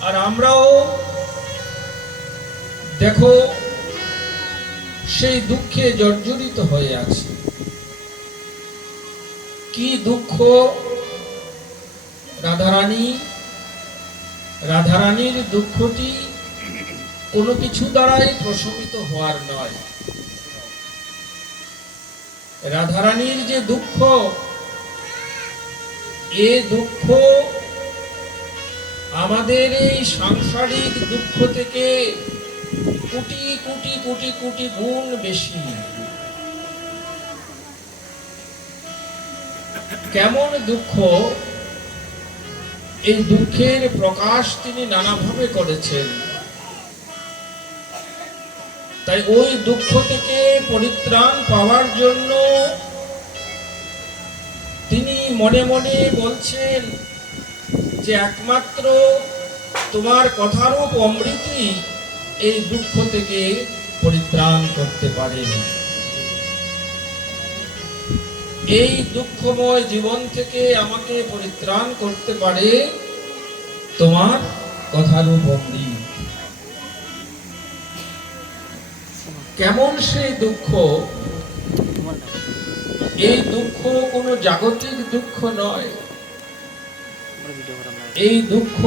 আর আমরাও দেখো সেই দুঃখে জর্জরিত হয়ে আছি। কি দুঃখ! রাধারানীর দুঃখটি কোনো কিছু দ্বারাই প্রশমিত হওয়ার নয়। রাধারানীর যে দুঃখ, এ দুঃখ আমাদের এই সাংসারিক দুঃখ থেকে কোটি কোটি কোটি কোটি গুণ বেশি। কেমন দুঃখ! এই দুঃখের প্রকাশ তিনি নানাভাবে করেছেন। তাই ওই দুঃখ থেকে পরিত্রাণ পাওয়ার জন্য তিনি মনে মনে বলছেন যে একমাত্র তোমার কথারূপ অমৃতই এই দুঃখ থেকে পরিত্রাণ করতে পারে। এই দুঃখময় জীবন থেকে আমাকে পরিত্রাণ করতে পারে তোমার কথারূপ অমৃত। কেমন সেই দুঃখ! এই দুঃখ কোনো জাগতিক দুঃখ নয়। এই দুঃখ